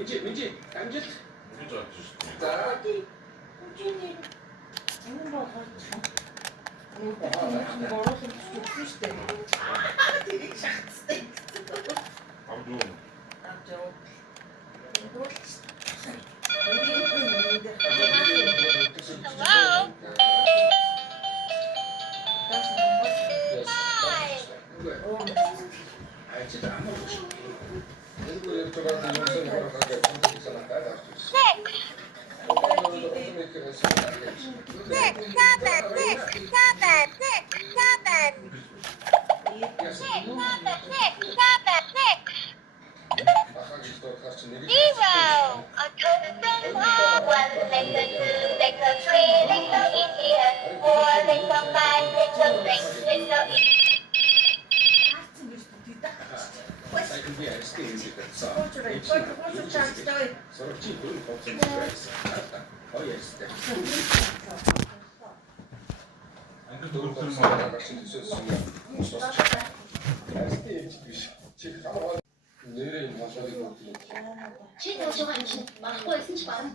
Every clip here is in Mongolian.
Минжи амжилт. Гэж бодож шүү. За. Үжиний энэ бол боруулах гэсэн шүү дээ. тэрийг шахацтай. Амдуу. Амжаа. Чи тааж байгаа юм чинь марахгүй байсан ч барна.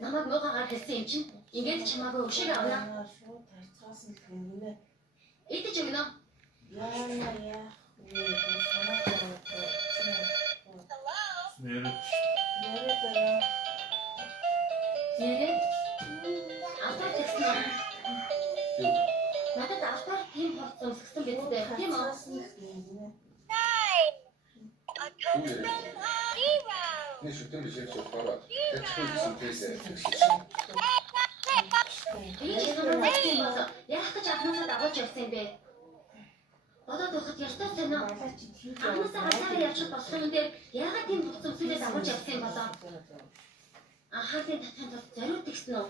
Намайг муугаар хэлсэн юм чинь ингээд чамаагүй өшиг авна. Шууд тарцгаасан гэх юм нэ. Идэж өгнө. Яа. Нэрээ. Автар тэгсэн. Надад автар тийм хурц өмсгсөн бидтэй. Тийм үү? Не шүтэн биш гэж болохоор тэтгэл хийсэн Би ч юм уу тийм бол яах гэж анхнаасаа дагуулж явсан юм бэ? Бодоод ухад яртай сайн уу? Анхнаасаа гадаараа явчих болох юм дээр яагаад тийм хурц өмсгөлээ дагуулж явсан юм болоо? Анхаалын татхын тулд зориуд гэсэн үү?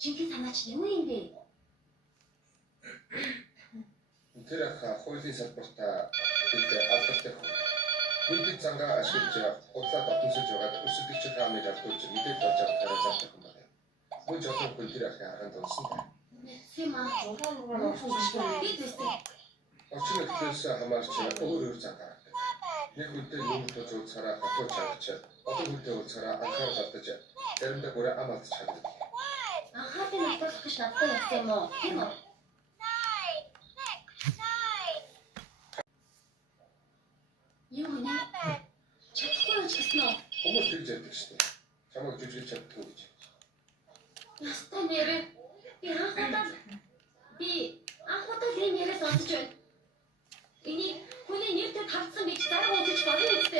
Чиний санаа чи юу юм бэ? Тэр хуулийн салбартаа алдартай хүндэт зангаа ашиглаж худлаа дотносож байгаа өсөлтөгчийн хаамыг алдуулж мэдээлэл болж байгаа хэрэг заалтах юм байна. Мөн жолоо хүн тэр ахын харганд унсан байна. Тийм аа. Би төстэй. Очны төлөөс хамаарч өөр зан гаргадаг. Нэг үедээ нүмд зүүцараа хатууч авч одоо үедээ уулзараа анхаарал алдаж заримдаа бүрээ ам алдаж чаддаг. Анхаалын алдуулах гэж надад явсан юм уу? Тийм үү? Юу нэ? Чадахгүй юм ч гэсэн үү? Хүмүүс тэгж ярьдаг шүү дээ. Чамайг жүжиглэж чаддгүй гэж. Ястай нэрээ. Би анхудаа тийм яриа сонсож байна. Энийг хүний нэртэй тавцсан гэж дараа үзэж болно үстэй.